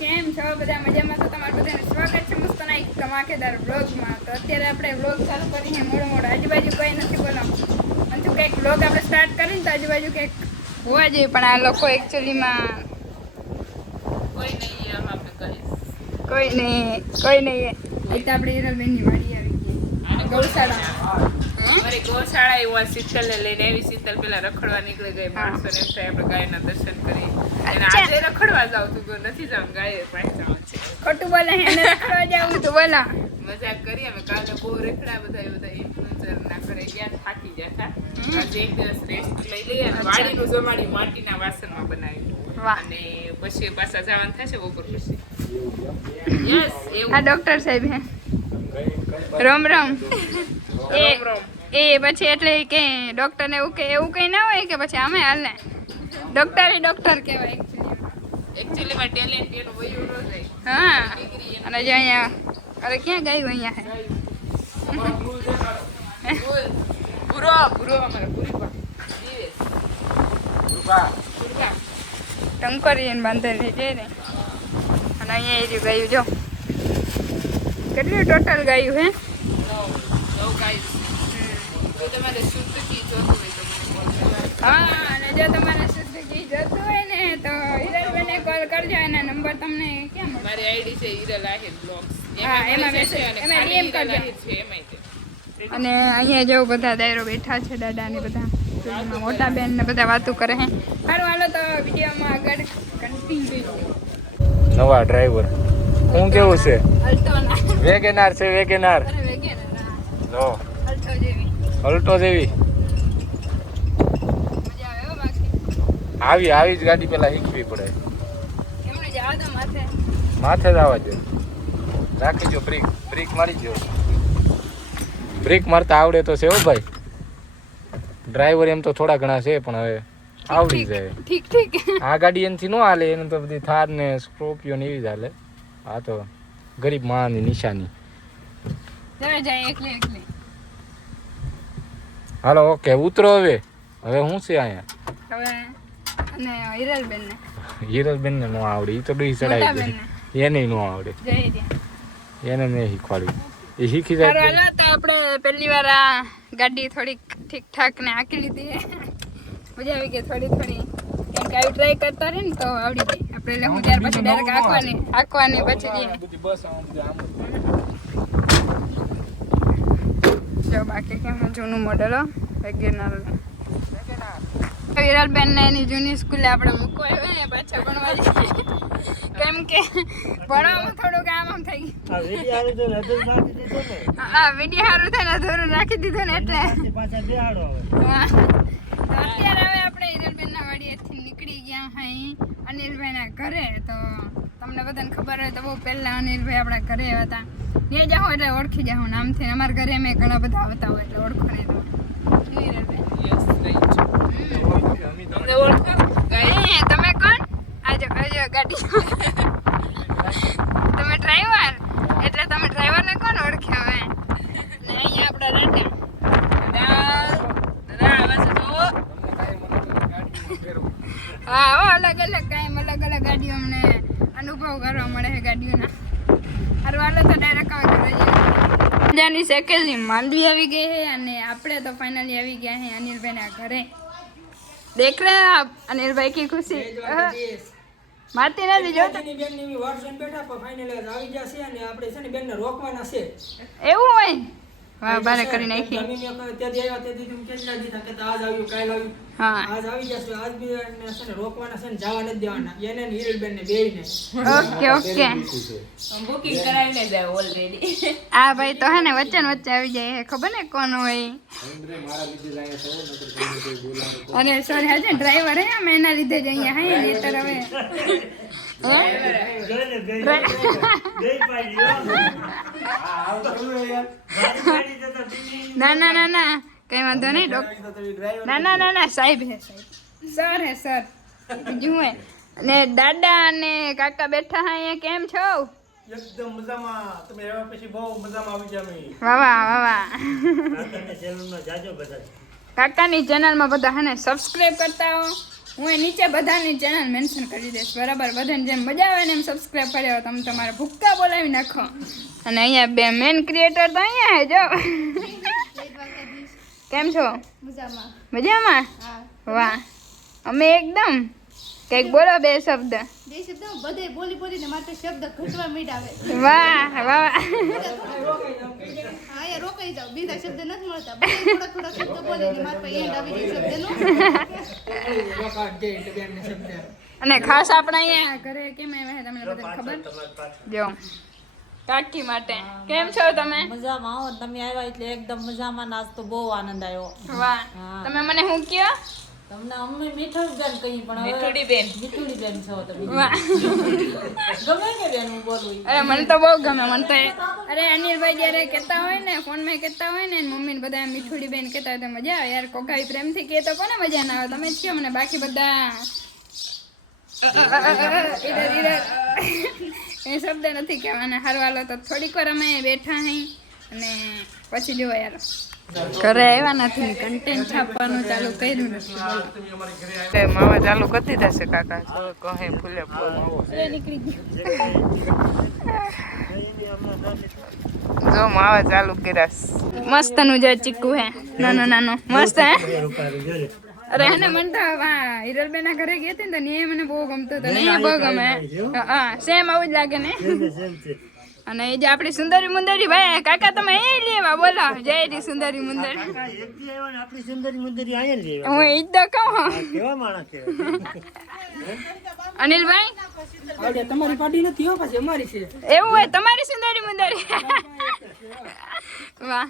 કેમ છો? બધા મજામાં? તો તમારું બધાને સ્વાગત છે મસ્તના એક ધમાકેદાર વ્લોગમાં. તો અત્યારે આપણે વ્લોગ ચાલુ કરીને મોડો મોડો આજુબાજુ કોઈ નથી બોલાવું અને જો કંઈક વ્લોગ આપણે સ્ટાર્ટ કરીને તો આજુબાજુ કંઈક હોવા જોઈએ પણ આ લોકો એકચ્યુઅલીમાં કોઈ નહીં આપણે કોઈ નહીં કોઈ નહીં. એ તો આપણે હિરલબેનની વાડી આવી ગઈ. ગૌશાળા. અમારી ગૌશાળા એવા શીતલને લઈને આવી શીતલ પેલા રખડવા નીકળી ગઈ માણસોને એમ થાય આપણે ગાયના દર્શન કરી. અને આજે રખડવા જાવ તું તો નથી જવાનું ગાય પાસે જવાનું છે. ખોટું બોલે એને રખડવા જાવું તો બોલા. મજાક કરી અમે કાલે બહુ રેખડા બધા એ બધા ઇન્ફ્લુએન્સર ના કરે ગયા થાકી ગયા હતા. આજે એક દિવસ રેસ્ટ લઈ લઈએ અને વાડીનું જમાડી માટીના વાસણમાં બનાવ્યું. અને પછી પાછા જવાનું થશે બપોર પછી. યસ એવું આ ડોક્ટર સાહેબ હે. રામ રામ. એ રોમ રોમ. એ પછી એટલે કે ડોક્ટર ને એવું કે એવું કઈ ના હોય કે પછી અમે હાલ ને ડોક્ટર એ ડોક્ટર કહેવાય. એકચ્યુઅલીમાં ટેલેન્ટ એનું વયું ન જાય. હા અને જો અહીંયા અરે ક્યાં ગયું અહીંયા હે? પૂરો પૂરો અમારે પૂરી. ટંકરીને બાંધેલી છે ને. અને અહીંયા એ ગયું જો. કેટલું ટોટલ ગયું હે? જો તમારે શુદ્ધ જોતું હોય તો મને હા અને જો તમારે શુદ્ધ ઘી જોતું હોય ને તો હિરલબેનને કોલ કરજો એના નંબર તમને કેમ મારી આઈડી છે હિરલ આહિર બ્લોગ્સ. હા, એમાં મળી અને એમાં ખાલી કરજો. છે એમાંય અને અહીંયા જો બધા દાયરો બેઠા છે દાદા ને બધા મોટા બેન ને બધા વાતો કરે હે. સારું હાલો તો વિડીયોમાં આગળ કન્ટિન્યુ નવા ડ્રાઈવર હું કેવું છે? વેગેનાર છે વેગેનાર. વેગેનાર વેગેનર હા. અલ્ટો જેવી આવે આવી જ ગાડી પેલા શીખવી પડે. માથે જ આવવા દે. રાખી જો બ્રેક બ્રેક મારી જો બ્રેક મારતા આવડે તો છે હો ભાઈ. ડ્રાઈવર એમ તો થોડા ઘણા છે પણ હવે આવડી જાય. ઠીક ઠીક. આ ગાડી એનથી ન હાલે એને તો બધી થાર ને સ્કોર્પિયો ને એવી જ હાલે. આ તો ગરીબ માની નિશાની. જાય એકલી એકલી. હાલો ઓકે ઉતરો હવે? હવે શું છે અહીંયા? હવે અને હિરલબેન ને હિરલબેન ને ન આવડે એ તો ડુઈ ચડાવી દે. એને ન આવડે. એને નહીં શીખવાડ્યું એ શીખી જાય હાલો તો આપણે પહેલી વાર આ ગાડી થોડીક ઠીક ઠાક ને આંકી લીધી. મજા આવી ગઈ થોડી થોડી. કેમ કે આવી ટ્રાય કરતા રહે ને તો આવડી આપણે એટલે હું ત્યાર પછી ડાયરેક્ટ આંકવાની આંકવાની પછી બસ આમ. જો બાકી કેમ જૂનું મોડેલ વેગેનાર વિરાલબેન ને એની જૂની સ્કૂલે આપણે મૂકો આવ્યા પાછા ભણવા કેમ કે ભણવામાં થોડુંક આમ આમ થઈ ગયું. હા વીડિયો સારું થાય ને અધૂરું રાખી દીધું ને એટલે. અત્યારે હવે આપણે હિરલબેનના વાડીએથી નીકળી ગયા અહીં અનિલભાઈના ઘરે. તો તમને બધાને ખબર હોય તો બહુ પહેલા અનિલભાઈ આપણા ઘરે હતા. ત્યાં જાઓ એટલે ઓળખી જાઓ નામથી અમારા ઘરે અમે ઘણા બધા આવતા હોય એટલે ઓળખો નહીં તમે કોણ? આજો આજો ગાડી. તમે ડ્રાઈવર? એટલે તમે ડ્રાઈવરને કોણ ઓળખે હવે? ને અહીંયા આપણા. હા હો અલગ અલગ કાંઈ અલગ અલગ ગાડીઓ અમને અનુભવ કરવા મળે છે ગાડીઓના. હારું હાલો તો ડાયરેક્ટ હવે ઘરે સેકેલની માંડવી આવી ગઈ છે અને આપણે તો ફાઇનલી આવી ગયા છે અનિલભાઈના ઘરે. દેખ રહે આપ અનિલભાઈ કી ખુશી. મારતી નથી જો એવી વોટ્સએપ બેઠા પણ ફાઇનલી આવી જશે અને આપણે છે ને બેનને રોકવાના છે. એવું હોય. વાહ બારે કરી નાખી. હા. આજ આવી જશે આજ બી ને રોકવાના છે ને જવા નથી દેવાના. એને ને હિરલબેન ને બેયને. Okay okay. બુકિંગ કરાવીને જાય ઓલરેડી આ ભાઈ તો હે ને વચ્ચે ને વચ્ચે આવી જાય છે ખબર ને કોણ હોય? અને સોરી હાજે ડ્રાઈવર હે અમે એના લીધે જ અહીંયા હે નહીતર હવે. ના ના ના ના. કઈ વાંધો નહીં ડોક ના ના ના ના સાહેબ હે સર હે સર. બીજું હે અને દાદા અને કાકા બેઠા હા અહીંયા કેમ છો? એકદમ મજામાં. તમે એવા પછી બહુ મજામાં આવી જાય વાહ વાહ વાહ બધા. કાકાની ચેનલમાં બધા હે ને સબસ્ક્રાઇબ કરતા હો. હું એ નીચે બધાની ચેનલ મેન્શન કરી દઈશ. બરાબર? બધાને જેમ મજા આવે ને એમ સબસ્ક્રાઈબ કર્યો તમે તમારા ભૂક્કા બોલાવી નાખો. અને અહીંયા બે મેન ક્રિએટર તો અહીંયા જો. કેમ છો? મજામાં. મજામાં? વાહ. અમે એકદમ કંઈક બોલો બે શબ્દ. બે શબ્દ બધે બોલી બોલીને માત્ર શબ્દ ઘટવા મીડાવે. વાહ વાહ હા અહીંયા રોકાઈ જાવ બીજા શબ્દ નથી મળતા. થોડા થોડા શબ્દ બોલીને મારા પાસે એન્ડ આવી ગયો શબ્દનો. રોકાટ જે એટલે બેનને શબ્દ અને ખાસ આપણે અહીંયા ઘરે કેમ આવ્યા છે તમને બધા ખબર? જો કાકી માટે. કેમ છો તમે? મજામાં આવો તમે આવ્યા એટલે એકદમ મજામાં નાસ્તો બહુ આનંદ આવ્યો. વાહ. તમે મને હું કયો? તમને અમને મીઠું બેન કહી પણ મીઠુડી બેન મીઠુડી બેન છો તમે. ગમે કે બેન હું બોલું અરે મને તો બહુ ગમે મને તો અરે અનિલભાઈ જ્યારે કહેતા હોય ને ફોનમાં કહેતા હોય ને મમ્મી ને બધા મીઠુડી બેન કહેતા હોય તો મજા આવે. યાર કોકાઈ પ્રેમથી કહે તો કોને મજા ના આવે? તમે જ કહો મને બાકી બધા એ શબ્દ નથી કહેવાના. હારવાલો તો થોડીક વાર અમે બેઠા હઈ અને પછી જોવા યાર. ઘરે આવ્યા નથી કન્ટેન્ટ છાપવાનું ચાલુ કર્યું નથી. માવા ચાલુ કરી દીધા છે કાકા કહે ફૂલે ફૂલ એ નીકળી ગયું. જો માવા ચાલુ કર્યા મસ્તનું જે ચીકુ હે નાનો નાનો. મસ્ત હે? અરે એને મને તો હિરલબેન ના ઘરે ગઈ હતી ને તો મને બહુ ગમતું હતું. ને બહુ ગમે. હા સેમ આવું જ લાગે ને. અને એ જે આપણી સુંદરી મુંદરી ભાઈ કાકા તમે એ લેવા બોલો. જય સુંદરી મુંદરી. આપણી સુંદરી મુંદરી અહીંયા લેવા. હું એ જ તો કહું. કેવા માણસ અનિલભાઈ? તમારી પાડી નથી હો પાછી અમારી છે. એવું હોય તમારી સુંદરી મુંદરી. વાહ.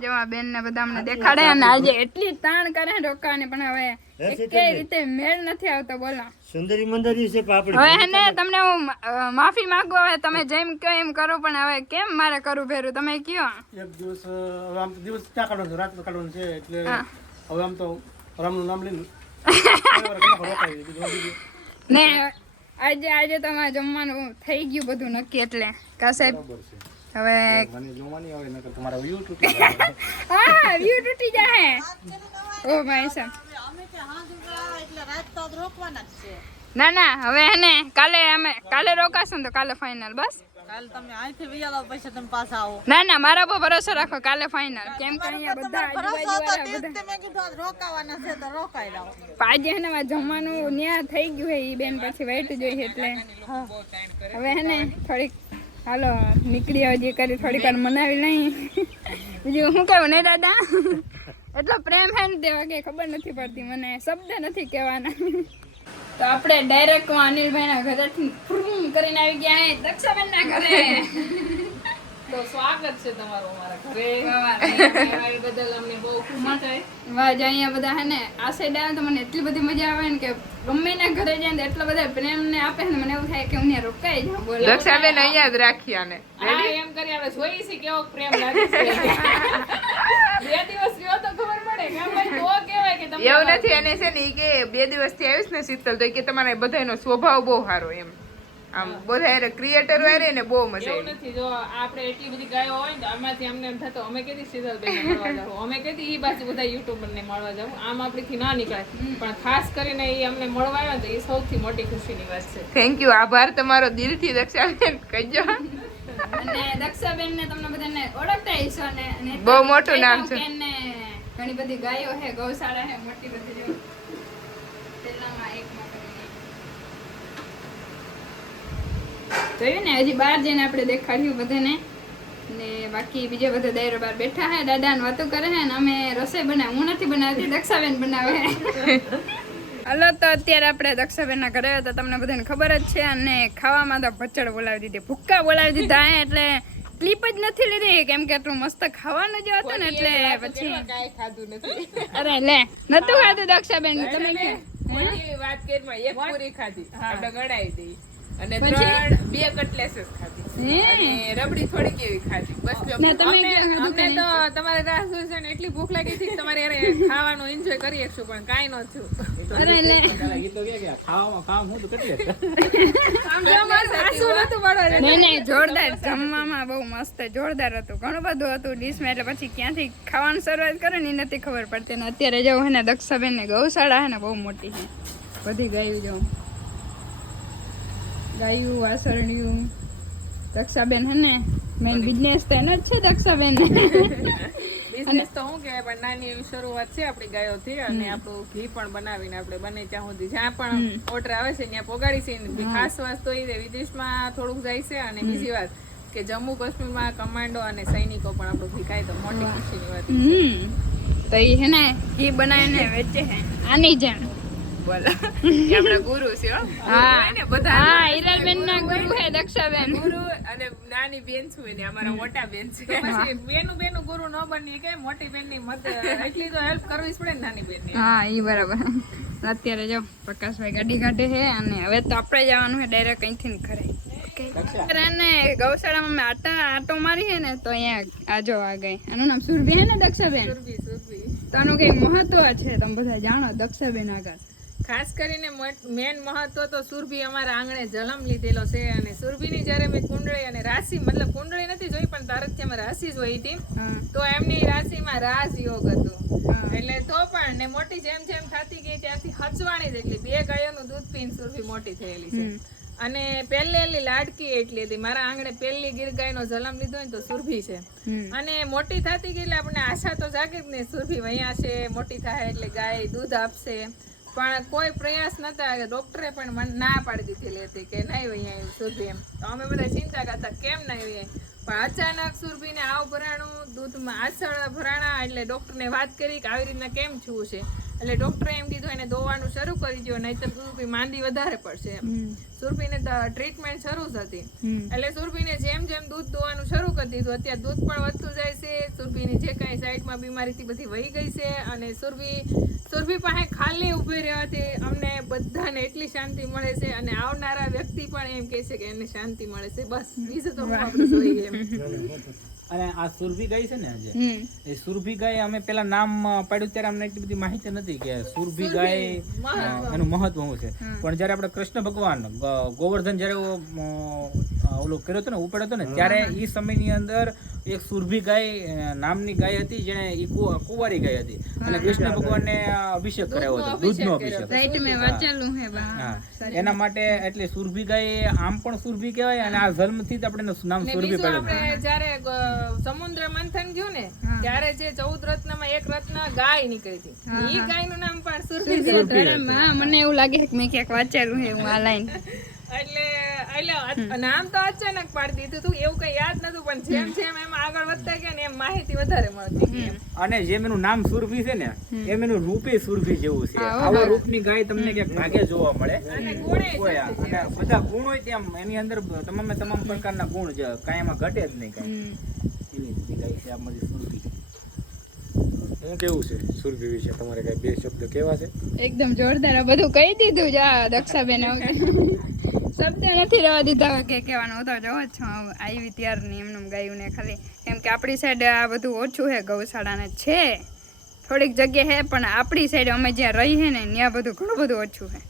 જેવા બેન ને બધા અમને દેખાડે અને આજે એટલી તાણ કરે ને રોકાવાની પણ હવે એકે રીતે મેળ નથી આવતો બોલો. સુંદરી મંદરી છે પાપડી. હવે હે ને તમને હું માફી માંગુ હવે તમે જેમ કહો એમ કરો પણ હવે કેમ મારે કરવું ફેરું તમે કયો? એક દિવસ હવે આમ દિવસ ક્યાં કાઢવાનો છે? રાત કાઢવાનો છે એટલે હવે આમ તો રામનું નામ લઈને ને આજે આજે તમારે જમવાનું થઈ ગયું બધું નક્કી એટલે કા સાહેબ હવે જોવાની આવે નકર તમારા વ્યૂ તૂટી જાય હા વ્યૂ તૂટી જાય ઓ ભાઈ સાહેબ. અમે ત્યાં હાંજ ઊભા એટલે રાત તો રોકવાના જ છે ના ના હવે એને ને કાલે અમે કાલે રોકાશું તો કાલે ફાઇનલ બસ. કાલે તમે અહીંથી વિયાલો પછી તમે પાછા આવો ના ના મારા પર ભરોસો રાખો કાલે ફાઇનલ કેમ કે અહીંયા બધા આજુબાજુ વાળા બધા કીધું રોકાવાના છે તો રોકાઈ લાવો આજે હે ને જમવાનું ન્યા થઈ ગયું હે ઈ બેન પછી વેટ જોઈ એટલે. હવે હે ને થોડીક હાલો, નીકળી હજી કરી થોડીક વાર મનાવી નહીં બીજું શું કહું ને, દાદા? એટલો પ્રેમ હે ને તેવા કે ખબર નથી પડતી મને, શબ્દ નથી કહેવાના. તો આપણે ડાયરેક્ટ અનિલભાઈ ના ઘરેથી ફૂમ કરીને આવી ગયા હે દક્ષાબેન ના ઘરે. તો સ્વાગત છે તમારું અમારા ઘરે. બદલ અમને બહુ ખુશી થઈ વાહ અહીંયા બધા હે ને આ સાઈડ આવે તો મને એટલી બધી મજા આવે ને કે ગમે ના ઘરે જાય ને તો બધા પ્રેમ ને આપે ને મને એવું થાય કે હું ત્યાં રોકાઈ જાઉં બોલો. દક્ષાબેન અહીંયા જ રાખી આને. એમ કરી આપણે જોઈએ છીએ કેવો પ્રેમ લાગે છે. બે દિવસ રહ્યો તો ખબર પડે કે ભાઈ તો કહેવાય કે તમને એવું નથી એને છે ને કે બે દિવસથી આવીશ ને શીતલ તો કે તમારે બધાનો સ્વભાવ બહુ સારો એમ. આમ બધા ક્રિએટર વારે ને બહુ મજા એવું આવી. નથી જો આપણે એટલી બધી ગાયો હોય ને તો આમાંથી અમને એમ થતો અમે કીધી બેન મળવા જાવ અમે કીધી ઈ બાજુ બધા યુટ્યુબર ને મળવા જાવ આમ આપણીથી ના નીકળાય. પણ ખાસ કરીને ઈ અમને મળવા આવ્યા ને તો એ સૌથી મોટી ખુશીની વાત છે. થેન્ક યુ આભાર તમારો દિલથી દક્ષાબેન કહેજો. અને દક્ષાબેન ને તમને બધાને ઓળખતા હશો ને બહુ મોટું નામ છે. ઘણી બધી ગાયો છે ગૌશાળા છે મોટી બધી જો પેલામાં એકમાં કરીને. જોયું ને હજી બહાર જઈને આપણે દેખાડ્યું બધાને ને બાકી બીજા બધા દાયરો બાર બેઠા હે દાદા ને વાતો કરે હે ને અમે રસોઈ બનાવ હું નથી બનાવતી દક્ષાબેન બનાવે હલો તો અત્યારે આપણે દક્ષાબેન ના ઘરે તો તમને બધાને ખબર જ છે અને ખાવામાં તો ભચડ બોલાવી દીધી ભૂક્કા બોલાવી દીધા હે એટલે ક્લિપ જ નથી લીધી કેમ કે એટલું મસ્ત ખાવાનું જ હતું ને એટલે પછી ખાધું નથી. અરે લે નતું ખાધું દક્ષાબેન તમે કે? વાત કરી એક પૂરી ખાધી આપણે ગળાઈ દઈ અને ત્રણ બે કટલેસીસ ખાધી. અને રબડી થોડીક એવી ખાધી. બસ અમને તો તમારે રાહ જોઈ છે ને એટલી ભૂખ લાગી હતી તમારે અરે ખાવાનું એન્જોય કરી શકશું પણ કાઈ ન થયું. અરે એટલે એ તો કે કે ખાવામાં કામ હું તો કેટલી આંસુ નતું પડવા નહીં નહીં જોરદાર. જમવામાં બહુ મસ્ત જોરદાર હતું. ઘણું બધું હતું ડીશમાં એટલે પછી ક્યાંથી ખાવાની શરૂઆત કરે ને એ નથી ખબર પડતી. ને અત્યારે જવું હે ને દક્ષાબેન ને ગૌશાળા હે ને બહુ મોટી છે. બધી ગાયું જો. ગાયું વાસરણિયું દક્ષાબેન હે ને? મેન બિઝનેસ તો એનો જ છે દક્ષાબેન બિઝનેસ તો હું કહેવાય પણ નાની એવી શરૂઆત છે આપણી ગાયોથી અને આપણું ઘી પણ બનાવીને આપણે બને ત્યાં સુધી. જ્યાં પણ ઓર્ડર આવે છે ત્યાં પોગાડી છે. ખાસ વાત તો એ વિદેશમાં થોડુંક જાય છે અને બીજી વાત કે જમ્મુ કાશ્મીરમાં કમાન્ડો અને સૈનિકો પણ આપણું ઘી ખાય તો મોટી ખુશીની વાત તો એ હે ને ઘી બનાવીને વેચે હે. આની જેમ. બોલો. આપણા ગુરુ છે હો. ને બધા હા હિરલબેન ના ગુરુ હે દક્ષાબેન. ગુરુ અને નાની બેન છું એને અમારા મોટા બેન છે. પછી બેનું બેનું ગુરુ ન બની કે મોટી બેનની મત એટલી તો હેલ્પ કરવી જ પડે ને નાની બેનની. હા ઈ બરાબર. અત્યારે જો પ્રકાશભાઈ ગાડી કાઢે છે અને હવે તો આપણે જવાનું છે ડાયરેક્ટ અહીંથી ને ઘરે. અને ગૌશાળામાં અમે આટા આટો મારી છે ને તો અહીંયા આજો આ ગઈ. એનું નામ સુરભી હે ને દક્ષાબેન? તો આનું કઈ મહત્વ છે તમે બધા જાણો દક્ષાબેન આગળ. ખાસ કરીને મેન મહત્વ તો સુરભી અમારા આંગણે જન્મ લીધેલો છે અને સુરભીની જ્યારે મેં કુંડળી અને રાશિ મતલબ કુંડળી નથી જોઈ પણ તારથ્યમાં રાશિ જોઈ હતી. તો એમની રાશિમાં રાજ યોગ હતું એટલે તો પણ ને મોટી જેમ જેમ થતી ગઈ ત્યાંથી હચવાણી જેટલી બે ગાયોનું દૂધ પીને સુરભી મોટી થયેલી છે. અને પહેલેલી લાડકી એટલી હતી. મારા આંગણે પહેલી ગીર ગાયનો જન્મ લીધો હોય ને તો સુરભી છે. અને મોટી થતી ગઈ એટલે આપણને આશા તો જાગે જ ને સુરભી વઅહીંયા છે મોટી થાય એટલે ગાય દૂધ આપશે. પણ કોઈ પ્રયાસ નતા ડોક્ટરે પણ મને ના પાડી દીધેલી હતી કે નહીં અહીંયા સુરભી એમ. તો અમે બધા ચિંતા કરતા કેમ નહીં અહીંયા પણ અચાનક સુરભીને આવ ભરાણું, દૂધમાં આસળ ભરાણા એટલે ડૉક્ટરને વાત કરી કે આવી રીતના કેમ છું છે. એટલે ડોક્ટરે એમ કીધું એને દોવાનું શરૂ કરી દો નહીતર સુરભી માંદી વધારે પડશે એમ. સુરભીને ટ્રીટમેન્ટ શરૂ થતી એટલે સુરભીને જેમ જેમ દૂધ દોવાનું શરૂ કરી દીધું અત્યારે દૂધ પણ વધતું જાય છે. સુરભીની જે કાંઈ સાઈડમાં બીમારીથી બધી વહી ગઈ છે અને સુરભી સુરભી પાસે ખાલી ઊભી રહેવાથી અમને બધાને એટલી શાંતિ મળે છે અને આવનારા વ્યક્તિ પણ એમ કહે છે કે એને શાંતિ મળે છે. બસ બીજું તો આપણે જોઈએ એમ. અને આ સુરભી ગાય છે ને આજે એ સુરભી ગાય અમે પેલા નામ પાડ્યું ત્યારે અમને એટલી બધી માહિતી નથી કે સુરભી ગાય એનું મહત્વ. શું છે. પણ જ્યારે આપણે કૃષ્ણ ભગવાન ગોવર્ધન જ્યારે ઓ, ઓલો કર્યો હતો ને ઉપાડ્યો હતો ને ત્યારે એ સમયની અંદર એક સુરભી ગાય નામની ગાય હતી જેને કુંવારી ગાય હતી. અને કૃષ્ણ ભગવાનને અભિષેક કરાવ્યો હતો. દૂધનો અભિષેક. રાઈટ મેં વાંચેલું હે બા. હા. એના માટે એટલે સુરભી ગાય આમ પણ સુરભી કહેવાય અને આ જન્મથી જ આપણે નામ સુરભી પડ્યું આપણે જ્યારે સમુદ્ર મંથન ગયું ને ત્યારે જે ચૌદ રત્નમાં એક રત્ન ગાય નીકળી હતી. ગાય ગાયનું નામ પણ સુરભી મને એવું લાગે કે મેં ક્યાંક વાંચેલું હે હું આ લાઈન. એટલે એટલે નામ તો અચાનક પાડી દીધું હતું એવું કઈ યાદ નતું પણ જેમ જેમ એમ આગળ વધતા ગયા ને એમ માહિતી વધારે મળતી અને જેમ એનું નામ સુરભી છે ને એમ એનું રૂપે સુરભી જેવું છે. આવા રૂપની ગાય તમને ક્યાંક ભાગે જોવા મળે. અને. અને બધા ગુણ હોય તેમ એની અંદર તમામે તમામ પ્રકારના ગુણ છે. કાંઈ એમાં ઘટે જ નહીં કાંઈ. એની બધી ગાય છે આ બધી સુરભી. હું કેવું છે? સુરભી વિશે તમારે કઈ બે શબ્દ કેવા છે? એકદમ જોરદાર બધું કહી દીધું જા દક્ષાબેન શબ્દ નથી રહેવા દીધા. કે કહેવાનું હું તો જોવો જ છું આવી ત્યારની એમનું ગાયું ને ખાલી. કેમ કે આપણી સાઈડ આ બધું ઓછું છે, ગૌશાળાને છે. થોડીક જગ્યા છે, પણ આપણી સાઈડ અમે જ્યાં રહી છે ને, ત્યાં બધું ઘણું બધું ઓછું છે.